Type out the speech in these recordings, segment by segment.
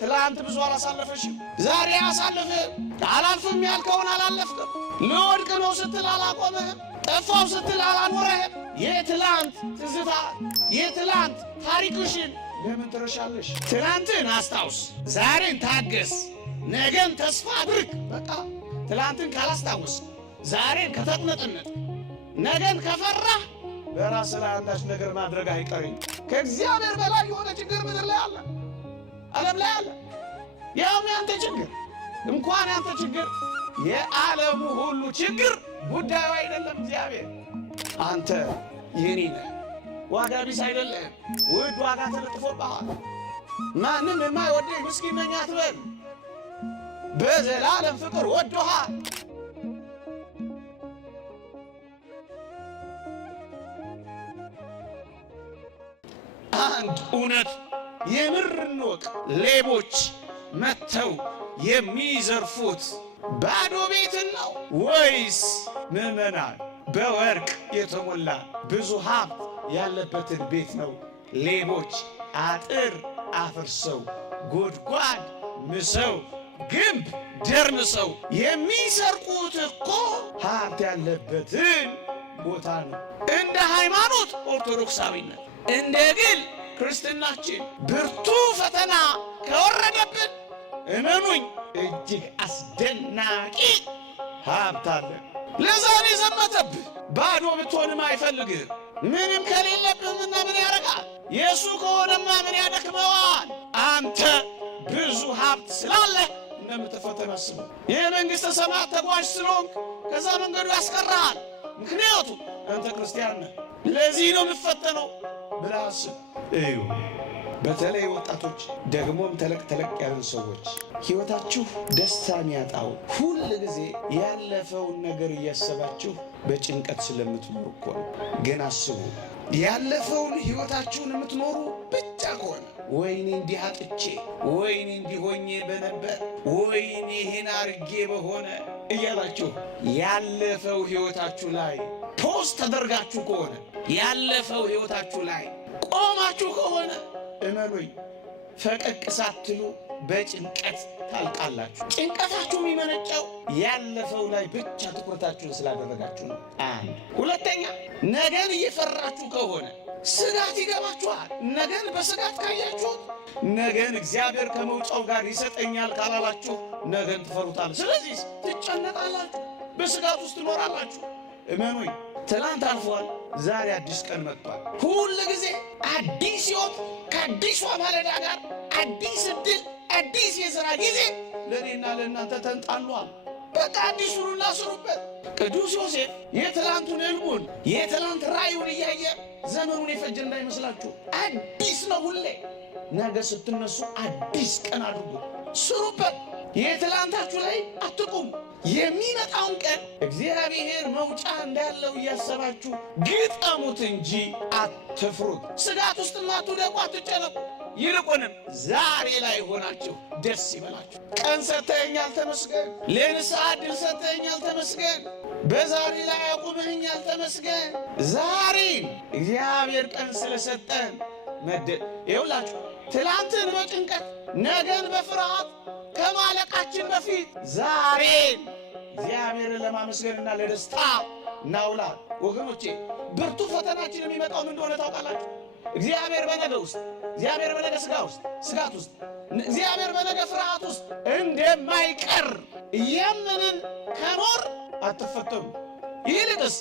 ትላንት ብዙ አላሳለፈሽም። ዛሬ አሳልፍ። አላልፍም ያልከውን አላለፍክም። ልወድቅ ነው ስትል አላቆምህም። ጠፋው ስትል አላኖረህም። የትላንት ትዝታ የትላንት ታሪክሽን ለምን ትረሻለሽ? ትላንትን አስታውስ፣ ዛሬን ታገስ፣ ነገን ተስፋ አድርግ። በቃ ትላንትን ካላስታውስ፣ ዛሬን ከተጥነጥነት፣ ነገን ከፈራህ በራስ ላይ አንዳች ነገር ማድረግ አይቀርም። ከእግዚአብሔር በላይ የሆነ ችግር ምድር ላይ አለ፣ ዓለም ላይ አለ። ያውም ያንተ ችግር እንኳን ያንተ ችግር የዓለሙ ሁሉ ችግር ጉዳዩ አይደለም። እግዚአብሔር አንተ የኔ ነህ፣ ዋጋ ቢስ አይደለም፣ ውድ ዋጋ ተለጥፎብሃል። ማንም የማይወደኝ ምስኪን ነኝ አትበል፣ በዘላለም ፍቅር ወዶሃል። አንድ እውነት የምር እንወቅ፣ ሌቦች መጥተው የሚዘርፉት ባዶ ቤትን ነው ወይስ ምዕመናን በወርቅ የተሞላ ብዙ ሀብት ያለበትን ቤት ነው ሌቦች አጥር አፍርሰው ጉድጓድ ምሰው ግንብ ደርምሰው የሚሰርቁት? እኮ ሀብት ያለበትን ቦታ ነው። እንደ ሃይማኖት ኦርቶዶክሳዊነት እንደ ግል ክርስትናችን ብርቱ ፈተና ከወረደብን እመኑኝ እጅግ አስደናቂ ሀብት አለ። ለዛሬ ዘመተብህ ባዶ ብትሆንም አይፈልግህም። ምንም ከሌለብህምና ምን ያደርጋል? የእሱ ከሆነማ ምን ያደክመዋል? አንተ ብዙ ሀብት ስላለህ እንደምትፈተን አስበው። የመንግሥተ ሰማያት ተጓዥ ስለሆንክ ከዛ መንገዱ ያስቀርሃል። ምክንያቱም አንተ ክርስቲያን ነህ። ለዚህ ነው የምትፈተነው ብለህ አስብ። እዩ፣ በተለይ ወጣቶች ደግሞም ተለቅ ያሉ ሰዎች ሕይወታችሁ ደስታ የሚያጣው ሁል ጊዜ ያለፈውን ነገር እያሰባችሁ በጭንቀት ስለምትኖሩ እኮ ነው። ግን አስቡ፣ ያለፈውን ሕይወታችሁን የምትኖሩ ብቻ ከሆነ ወይኔ እንዲህ አጥቼ፣ ወይኔ እንዲሆኜ በነበር፣ ወይኔ ይህን አርጌ በሆነ እያላችሁ ያለፈው ሕይወታችሁ ላይ ፖስት ተደርጋችሁ ከሆነ ያለፈው ሕይወታችሁ ላይ ቆማችሁ ከሆነ እመኑኝ ፈቀቅ ሳትሉ በጭንቀት ታልቃላችሁ። ጭንቀታችሁ የሚመነጨው ያለፈው ላይ ብቻ ትኩረታችሁን ስላደረጋችሁ ነው። አንድ ሁለተኛ፣ ነገን እየፈራችሁ ከሆነ ስጋት ይገባችኋል። ነገን በስጋት ካያችሁት ነገን እግዚአብሔር ከመውጫው ጋር ይሰጠኛል ካላላችሁ ነገን ትፈሩታል። ስለዚህ ትጨነቃላችሁ፣ በስጋት ውስጥ ትኖራላችሁ። እመኑኝ ትላንት አልፏል፣ ዛሬ አዲስ ቀን መጥቷል። ሁል ጊዜ አዲስ ሕይወት ከአዲሷ ማለዳ ጋር አዲስ ዕድል፣ አዲስ የሥራ ጊዜ ለእኔና ለእናንተ ተንጣሏል። በቃ አዲሱን እናስሩበት። ቅዱስ ዮሴፍ የትላንቱን ሕልሙን የትላንት ራእዩን እያየ ዘመኑን የፈጀ እንዳይመስላችሁ። አዲስ ነው ሁሌ። ነገ ስትነሱ አዲስ ቀን አድርጉ፣ ስሩበት። የትላንታችሁ ላይ አትቁሙ። የሚመጣውን ቀን እግዚአብሔር መውጫ እንዳለው እያሰባችሁ ግጠሙት እንጂ አትፍሩት። ስጋት ውስጥ አትውደቁ፣ አትጨነቁ። ይልቁንም ዛሬ ላይ ሆናችሁ ደስ ይበላችሁ። ቀን ሰጥተኸኛል ተመስገን፣ ለንስሐ ዕድል ሰጥተኸኛል ተመስገን፣ በዛሬ ላይ አቁመኸኛል ተመስገን። ዛሬን እግዚአብሔር ቀን ስለሰጠን ይውላችሁ ትላንትን በጭንቀት ነገን በፍርሃት ከማለቃችን በፊት ዛሬን እግዚአብሔርን ለማመስገንና ለደስታ እናውላል። ወገኖቼ ብርቱ ፈተናችን የሚመጣው ምን እንደሆነ ታውቃላችሁ? እግዚአብሔር በነገ ውስጥ፣ እግዚአብሔር በነገ ስጋት ውስጥ፣ እግዚአብሔር በነገ ፍርሃት ውስጥ እንደማይቀር እያመንን ከኖር አትፈተኑ። ይልቅስ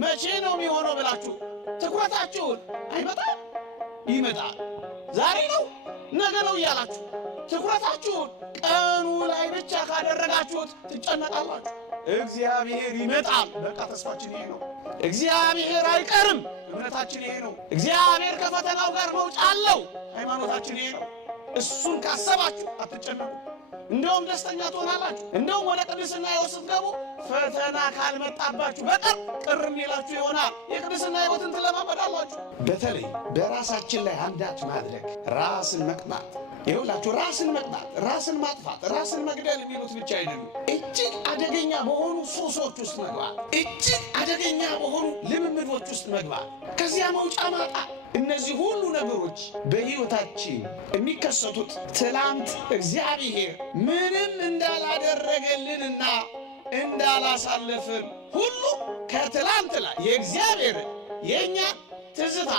መቼ ነው የሚሆነው ብላችሁ ትኩረታችሁን አይመጣም ይመጣል፣ ዛሬ ነው ነገ ነው እያላችሁ ትኩረታችሁን ቀኑ ላይ ብቻ ካደረጋችሁት ትጨነቃላችሁ። እግዚአብሔር ይመጣል፣ በቃ ተስፋችን ይሄ ነው። እግዚአብሔር አይቀርም፣ እምነታችን ይሄ ነው። እግዚአብሔር ከፈተናው ጋር መውጫ አለው፣ ሃይማኖታችን ይሄ ነው። እሱን ካሰባችሁ አትጨነቁ፣ እንደውም ደስተኛ ትሆናላችሁ። እንደውም ወደ ቅድስና ሕይወት ስትገቡ ፈተና ካልመጣባችሁ በቀር ቅር የሚላችሁ ይሆናል። የቅድስና ሕይወትን ትለማመዳላችሁ። በተለይ በራሳችን ላይ አንዳች ማድረግ፣ ራስን መቅጣት ይኸውላችሁ ራስን መቅጣት፣ ራስን ማጥፋት፣ ራስን መግደል የሚሉት ብቻ አይደሉም። እጅግ አደገኛ በሆኑ ሱሶች ውስጥ መግባት፣ እጅግ አደገኛ በሆኑ ልምምዶች ውስጥ መግባት፣ ከዚያ መውጫ ማጣት፣ እነዚህ ሁሉ ነገሮች በሕይወታችን የሚከሰቱት ትላንት እግዚአብሔር ምንም እንዳላደረገልንና እንዳላሳለፍን ሁሉ ከትላንት ላይ የእግዚአብሔር የእኛ ትዝታ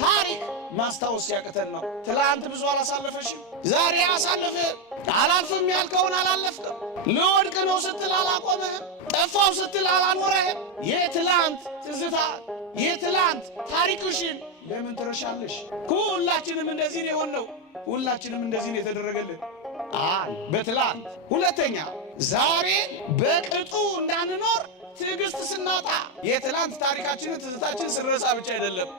ታሪክ ማስታወስ ያቅተን ነው። ትላንት ብዙ አላሳለፈሽም። ዛሬ አሳልፍ አላልፍም ያልከውን አላለፍክም። ልወድቅ ነው ስትል አላቆምህም። ጠፋው ስትል አላኖረህም። የትላንት ትዝታ የትላንት ታሪክሽን ለምን ትረሻለሽ? ሁላችንም እንደዚህ ነው የሆነው። ሁላችንም እንደዚህ ነው የተደረገልን። በትላንት ሁለተኛ ዛሬን በቅጡ እንዳንኖር ትዕግስት ስናጣ የትላንት ታሪካችንን ትዝታችን ስንረሳ ብቻ አይደለም፣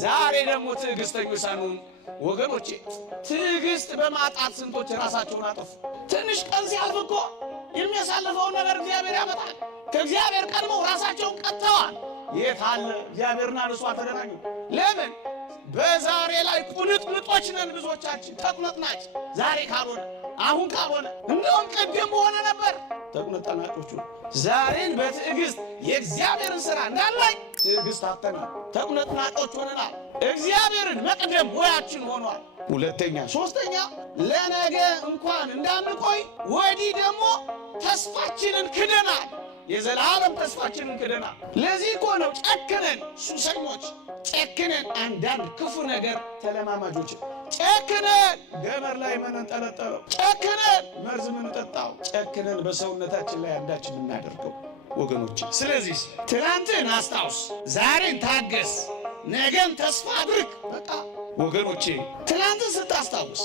ዛሬ ደግሞ ትዕግስተኞች ሳንሆን ወገኖቼ፣ ትዕግስት በማጣት ስንቶች ራሳቸውን አጠፉ። ትንሽ ቀን ሲያልፍ እኮ የሚያሳልፈውን ነገር እግዚአብሔር ያመጣል። ከእግዚአብሔር ቀድመው ራሳቸውን ቀጥተዋል። የት አለ እግዚአብሔርና እርሱ ተገናኙ? ለምን? በዛሬ ላይ ቁንጥንጦች ነን ብዙዎቻችን። ተቁነጥናጭ ዛሬ ካልሆነ አሁን ካልሆነ እንደውም ቅድም በሆነ ነበር። ተቁነጠናጮቹ ዛሬን በትዕግስት የእግዚአብሔርን ሥራ እንዳላይ ትዕግስት አጥተናል። ተቁነጥናጮች ሆነናል። እግዚአብሔርን መቅደም ሙያችን ሆኗል። ሁለተኛ ሶስተኛ ለነገ እንኳን እንዳንቆይ ወዲህ ደግሞ ተስፋችንን ክደናል። የዘላለም ተስፋችንን ክደናል። ለዚህ እኮ ነው ጨክነን ሱሰኞች፣ ጨክነን አንዳንድ ክፉ ነገር ተለማማጆች፣ ጨክነን ገመድ ላይ የምንጠለጠለው፣ ጨክነን መርዝ የምንጠጣው፣ ጨክነን በሰውነታችን ላይ አንዳችን የምናደርገው ወገኖች። ስለዚህ ትናንትን አስታውስ፣ ዛሬን ታገስ፣ ነገን ተስፋ አድርግ። በቃ ወገኖቼ፣ ትናንትን ስታስታውስ፣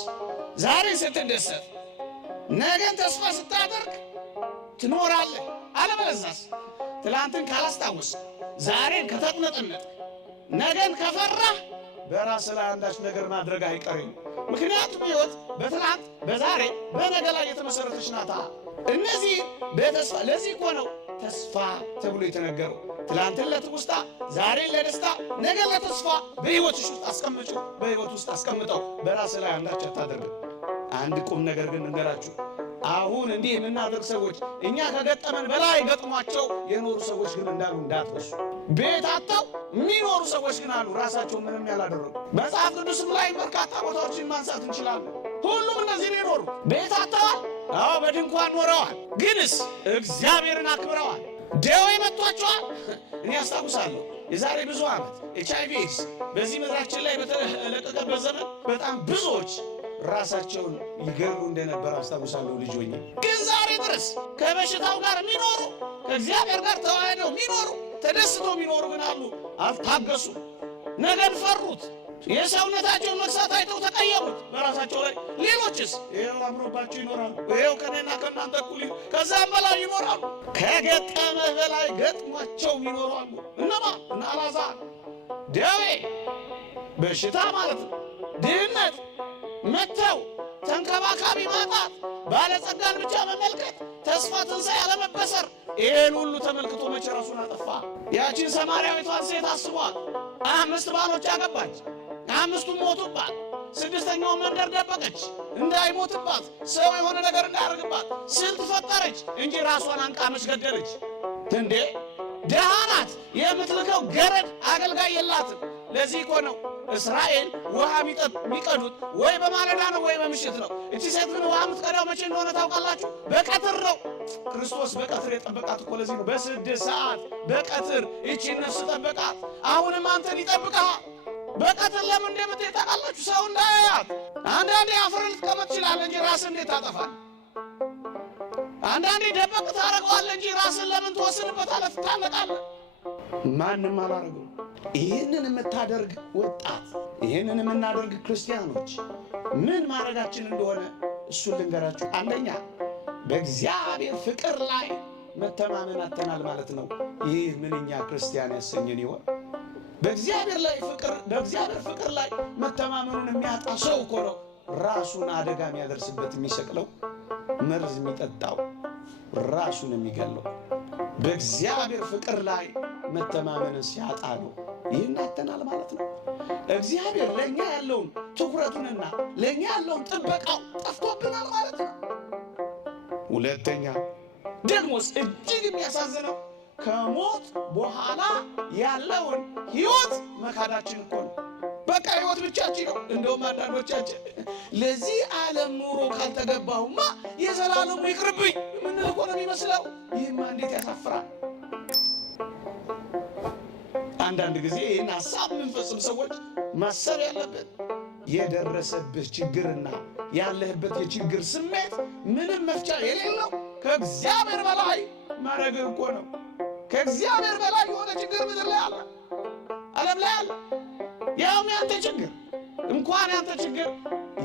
ዛሬን ስትደሰት፣ ነገን ተስፋ ስታደርግ ትኖራለህ። አለበለዚያስ ትላንትን ካላስታወስ፣ ዛሬን ከተጥነጥነት፣ ነገን ከፈራህ በራስ ላይ አንዳች ነገር ማድረግ አይቀርም። ምክንያቱም ሕይወት በትላንት በዛሬ በነገ ላይ የተመሰረተች ናታ። እነዚህ በተስፋ ለዚህ እኮ ነው ተስፋ ተብሎ የተነገረው። ትላንትን ለትውስታ፣ ዛሬን ለደስታ፣ ነገን ለተስፋ በሕይወትሽ ውስጥ አስቀምጪው፣ በሕይወት ውስጥ አስቀምጠው። በራስ ላይ አንዳች አታደርግ። አንድ ቁም ነገር ግን እንገራችሁ። አሁን እንዲህ የምናደርግ ሰዎች እኛ ከገጠመን በላይ ገጥሟቸው የኖሩ ሰዎች ግን እንዳሉ እንዳትረሱ። ቤት አጥተው የሚኖሩ ሰዎች ግን አሉ፣ ራሳቸው ምንም ያላደረጉ። መጽሐፍ ቅዱስም ላይ በርካታ ቦታዎችን ማንሳት እንችላለን። ሁሉም እነዚህ ነው የኖሩ። ቤት አጥተዋል፣ አዎ በድንኳን ኖረዋል፣ ግንስ እግዚአብሔርን አክብረዋል። ደዌ መጥቷቸዋል። እኔ አስታውሳለሁ የዛሬ ብዙ ዓመት HIV ኤድስ በዚህ ምድራችን ላይ በተለቀቀበት ዘመን በጣም ብዙዎች ራሳቸውን ይገሉ እንደነበር አስታውሳለሁ ልጅ ሆኜ። ግን ዛሬ ድረስ ከበሽታው ጋር የሚኖሩ ከእግዚአብሔር ጋር ተዋህደው የሚኖሩ ተደስተው የሚኖሩ ግን አሉ። አልታገሱ፣ ነገን ፈሩት፣ የሰውነታቸውን መክሳት አይተው ተቀየሩት በራሳቸው ላይ። ሌሎችስ ይኸው አምሮባቸው ይኖራሉ። ይኸው ከኔና ከእናንተ እኩል ከዛም በላይ ይኖራሉ። ከገጠመህ በላይ ገጥሟቸው ይኖራሉ። እነማ እነ አልዓዛር ደዌ፣ በሽታ ማለት ነው፣ ድህነት መተው፣ ተንከባካቢ ማጣት፣ ባለጸጋን ብቻ መመልከት፣ ተስፋ ትንሣኤ ያለመበሰር፣ ይህን ሁሉ ተመልክቶ መቼ ራሱን አጠፋ? ያቺን ሰማርያዊቷን ሴት አስቧት። 5 ባሎች አገባች፣ 5ቱም ሞቱባት። 6ኛውን መንደር ደበቀች እንዳይሞትባት፣ ሰው የሆነ ነገር እንዳያደርግባት። ስልት ፈጠረች እንጂ ራሷን አንቃመች ገደለች። እንዴ ደሃ ናት፣ የምትልከው ገረድ አገልጋይ የላትም። ለዚህ እኮ ነው እስራኤል ውሃ የሚቀዱት ወይ በማለዳ ነው ወይ በምሽት ነው። እቺ ሴት ግን ውሃ የምትቀዳው መቼ እንደሆነ ታውቃላችሁ? በቀትር ነው። ክርስቶስ በቀትር የጠበቃት እኮ ለዚህ ነው። በ6 ሰዓት በቀትር እቺ ነፍስ ጠበቃት። አሁንም አንተን ይጠብቃል። በቀትር ለምን እንደምትሄድ ታውቃላችሁ? ሰው እንዳያያት። አንዳንዴ አፍረን ልትቀመጥ ትችላለህ እንጂ ራስን እንዴት ታጠፋል? አንዳንዴ ደበቅ ታደርገዋለህ እንጂ ራስን ለምን ትወስንበታለህ? ትታነቃለህ። ማንም አላደረገው። ይህንን የምታደርግ ወጣት፣ ይህንን የምናደርግ ክርስቲያኖች ምን ማድረጋችን እንደሆነ እሱን ልንገራችሁ። አንደኛ በእግዚአብሔር ፍቅር ላይ መተማመን አጥተናል ማለት ነው። ይህ ምንኛ ክርስቲያን ያሰኘን ይሆን? በእግዚአብሔር ፍቅር ላይ መተማመኑን የሚያጣ ሰው እኮ ነው ራሱን አደጋ የሚያደርስበት፣ የሚሰቅለው፣ መርዝ የሚጠጣው፣ ራሱን የሚገለው። በእግዚአብሔር ፍቅር ላይ መተማመንን ሲያጣ ነው ይህን አጥተናል ማለት ነው። እግዚአብሔር ለእኛ ያለውን ትኩረቱንና ለእኛ ያለውን ጥበቃው ጠፍቶብናል ማለት ነው። ሁለተኛ ደግሞስ እጅግ የሚያሳዝነው ከሞት በኋላ ያለውን ሕይወት መካዳችን እኮ ነው። በቃ ህይወት ብቻችን ነው። እንደውም አንዳንዶቻችን ለዚህ ዓለም ኑሮ ካልተገባሁማ የዘላለሙ ይቅርብኝ ምን እኮ ነው የሚመስለው። ይህማ እንዴት ያሳፍራል። አንዳንድ ጊዜ ይህን ሀሳብ የምንፈጽም ሰዎች ማሰብ ያለብን የደረሰብህ ችግርና ያለህበት የችግር ስሜት ምንም መፍቻ የሌለው ከእግዚአብሔር በላይ ማድረግ እኮ ነው። ከእግዚአብሔር በላይ የሆነ ችግር ምድር ላይ አለ፣ ዓለም ላይ አለ። ያውም ያንተ ችግር እንኳን ያንተ ችግር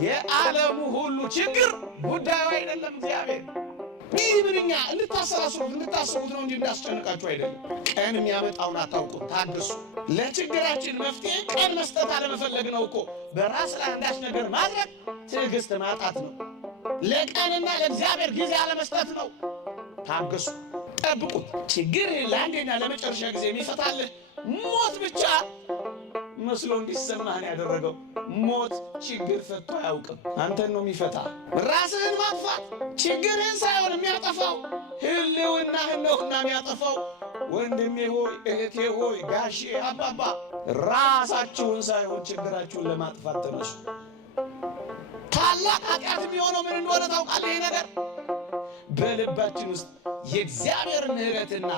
የዓለሙ ሁሉ ችግር ጉዳዩ አይደለም እግዚአብሔር። ይህ ምንኛ እንድታስቡት ነው እንጂ እንዳስጨንቃችሁ አይደለም። ቀን የሚያመጣውን አታውቁም፣ ታገሱ። ለችግራችን መፍትሄ ቀን መስጠት አለመፈለግ ነው እኮ። በራስ ላይ አንዳች ነገር ማድረግ ትዕግስት ማጣት ነው። ለቀንና ለእግዚአብሔር ጊዜ አለመስጠት ነው። ታገሱ፣ ጠብቁት። ችግር ለአንዴና ለመጨረሻ ጊዜ የሚፈታልህ ሞት ብቻ መስሎ እንዲሰማህን ያደረገው ሞት ችግር ፈቶ አያውቅም። አንተን ነው የሚፈታ። ራስህን ማጥፋት ችግርህን ሳይሆን የሚያጠፋው ህልውናህን ነውና የሚያጠፋው። ወንድሜ ሆይ፣ እህቴ ሆይ፣ ጋሼ፣ አባባ ራሳችሁን ሳይሆን ችግራችሁን ለማጥፋት ተነሱ። ታላቅ ኃጢአት የሚሆነው ምን እንደሆነ ታውቃለህ? ይሄ ነገር በልባችን ውስጥ የእግዚአብሔር ምሕረትና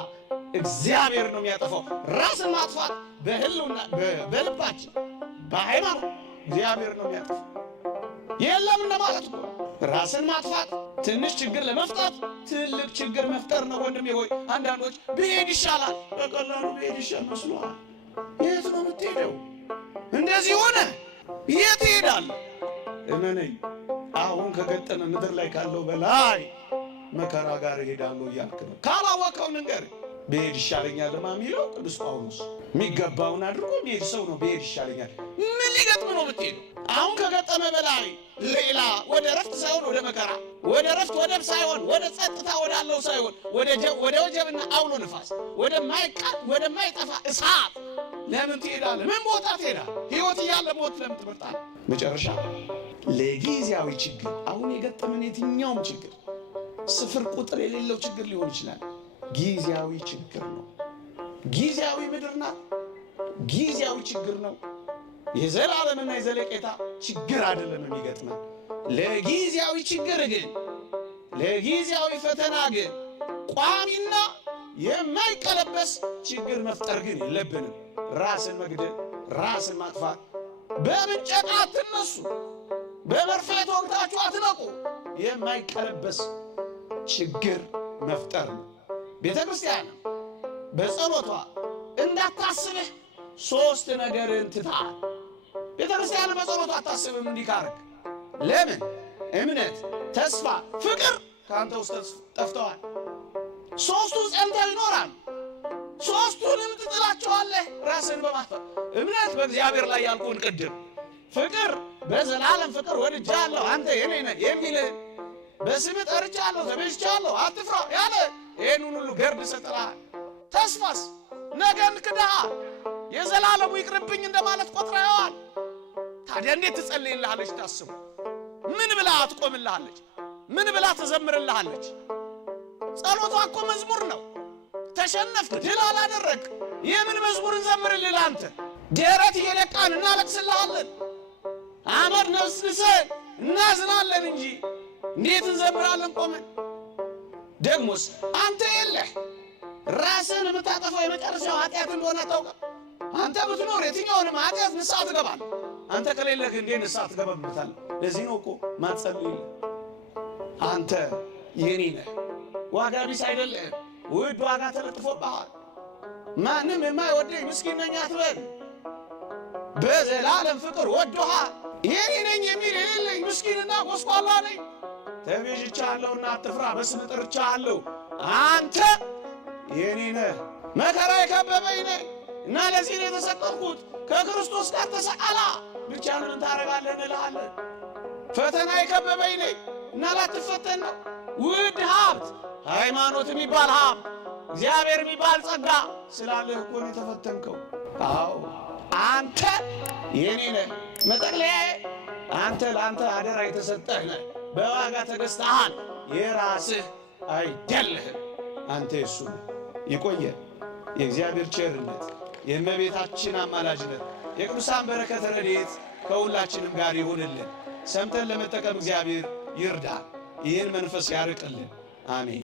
እግዚአብሔር ነው የሚያጠፋው። ራስን ማጥፋት በህልውና በልባችን በሃይማኖት እግዚአብሔር ነው የሚያጠፋው። የለም እንደማለት ነው። ራስን ማጥፋት ትንሽ ችግር ለመፍታት ትልቅ ችግር መፍጠር ነው። ወንድሜ ሆይ አንዳንዶች ብሄድ ይሻላል፣ በቀላሉ ብሄድ ይሻል መስሎሃል። የት ነው የምትሄደው? እንደዚህ ሆነ የት ትሄዳለህ? እመነኝ፣ አሁን ከገጠመ ምድር ላይ ካለው በላይ መከራ ጋር እሄዳለሁ እያልክ ነው። ካላወቀው ነገር ብሄድ ይሻለኛል የሚለው ቅዱስ ጳውሎስ የሚገባውን አድርጎ የሚሄድ ሰው ነው። ብሄድ ይሻለኛል ምን ሊገጥም ነው የምትሄደው? አሁን ከገጠመ በላይ ሌላ ወደ ረፍት ሳይሆን ወደ መከራ፣ ወደ ረፍት ወደብ ሳይሆን ወደ ጸጥታ ወዳለው ሳይሆን ወደ ወጀብና አውሎ ንፋስ ወደማይጠፋ እሳት ለምን ትሄዳለህ? ምን ቦታ ትሄዳለህ? ሕይወት እያለ ሞት ለምን ትመርጣለህ? መጨረሻ ለጊዜያዊ ችግር አሁን የገጠመን የትኛውም ችግር ስፍር ቁጥር የሌለው ችግር ሊሆን ይችላል። ጊዜያዊ ችግር ነው። ጊዜያዊ ምድር ናት። ጊዜያዊ ችግር ነው። የዘላለምና የዘለቄታ ችግር አይደለም የሚገጥመን። ለጊዜያዊ ችግር ግን ለጊዜያዊ ፈተና ግን ቋሚና የማይቀለበስ ችግር መፍጠር ግን የለብንም። ራስን መግደል፣ ራስን ማጥፋት፣ በምንጨቃ አትነሱ፣ በመርፌ ተወግታችሁ አትነቁ። የማይቀለበስ ችግር መፍጠር ነው። ቤተ ክርስቲያን በጸሎቷ እንዳታስብህ ሶስት ነገርን ትታል። ቤተ ክርስቲያን በጸሎቷ አታስብም እንዲህ ካርክ። ለምን? እምነት፣ ተስፋ፣ ፍቅር ከአንተ ውስጥ ጠፍተዋል። ሶስቱ ጸንተው ይኖራል። ሶስቱንም ትጥላቸዋለህ ራስን በማጥፋት። እምነት በእግዚአብሔር ላይ ያልኩህን ቅድም፣ ፍቅር በዘላለም ፍቅር ወድጃለሁ አንተ የኔ ነህ የሚልህ፣ በስምህ ጠርቻለሁ ተቤዥቻለሁ አትፍራ ያለ ይህንን ሁሉ ገርድ ሰጥተሃል። ተስፋስ ነገን ክደሃል። የዘላለሙ ይቅርብኝ እንደማለት ቆጥረኸዋል። ታዲያ እንዴት ትጸልይልሃለች? ታስቡ። ምን ብላ ትቆምልሃለች? ምን ብላ ትዘምርልሃለች? ጸሎቷ እኮ መዝሙር ነው። ተሸነፍክ፣ ድል አላደረግ፣ የምን መዝሙር እንዘምርልህ? አንተ ደረት እየነቃን እናለቅስልሃለን፣ አመድ ነስንሰን እናዝናለን እንጂ እንዴት እንዘምራለን ቆመን? ደግሞስ አንተ የለህ ራስን የምታጠፋው የመጨረሻው ኃጢአት እንደሆነ አታውቅም? አንተ ብትኖር የትኛውንም ኃጢአት ንስሐ ትገባለህ። አንተ ከሌለህ እንዴ ንስሐ ትገባበታለህ? ለዚህ ነው እኮ ማትጸልይ። አንተ የኔ ነህ፣ ዋጋ ቢስ አይደለህም፣ ውድ ዋጋ ተለጥፎብሃል። ማንም የማይወደኝ ምስኪን ነኝ አትበል። በዘላለም ፍቅር ወዶሃል። የኔ ነኝ የሚል የሌለኝ ምስኪንና ጎስቋላ ነኝ። ተቤዥቻለሁና አትፍራ፣ በስምህ ጠርቼሃለሁ። አንተ የኔ ነህ። መከራ የከበበኝ ነህ እና ለዚህ ነው የተሰቀልኩት። ከክርስቶስ ጋር ተሰቀላ ብቻ ምን ታደርጋለህ እንልሃለን። ፈተና የከበበኝ ነኝ እና ላትፈተን ነው። ውድ ሀብት ሃይማኖት የሚባል ሀብት እግዚአብሔር የሚባል ጸጋ ስላለህ እኮ ነው የተፈተንከው። አዎ አንተ የኔ ነህ። መጠቅለያዬ አንተ ለአንተ አደራ የተሰጠህ ነህ። በዋጋ ተገዝተሃል። የራስህ አይደለህም። አንተ የሱ ነህ። ይቆየን። የእግዚአብሔር ቸርነት፣ የእመቤታችን አማላጅነት፣ የቅዱሳን በረከት ረድኤት ከሁላችንም ጋር ይሁንልን። ሰምተን ለመጠቀም እግዚአብሔር ይርዳ። ይህን መንፈስ ያርቅልን። አሜን።